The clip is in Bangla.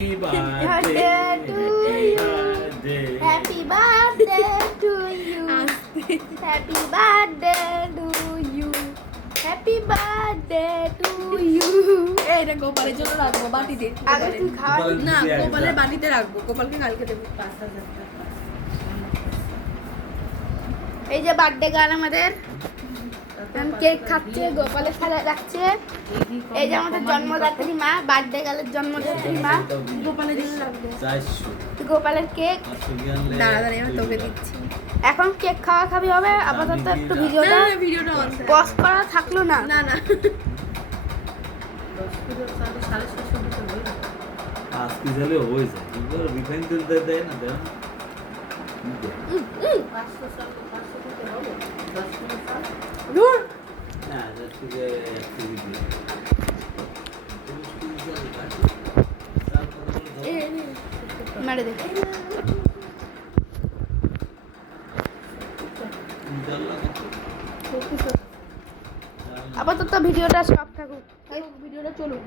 Happy birthday to you. Happy birthday to you. Happy birthday to you. Happy birthday to you. এটা গোপালের জন্য রাখবো বাটিতে। আগে তুই খাওয়া না, গোপালের বাটিতে রাখবো। গোপালকে কালকে দেবো। এই যে বার্থডে গার্ল আমাদের কেক খাচ্ছে, গোপালের খেলা রাখছে। এই যে আমাদের জন্মদাত্রী মা, বার্থডে গার্লের জন্মদাত্রী মা। গোপালের জন্য রাখবো। গোপালের কেক দাঁড়া দাঁড়া আমি তোকে দিচ্ছি। এখন কেক খাওয়া খাবি হবে। আপাতত একটু ভিডিওটা অন পজ করা থাকলো না। না না আজকে যাবে হয়ে যায় কিন্তু রিফাইন তেল দেয় না দেয় দূর না যাচ্ছে যে মেরে দে। আপাতত ভিডিওটা সব থাকুক, ভিডিওটা চলুক।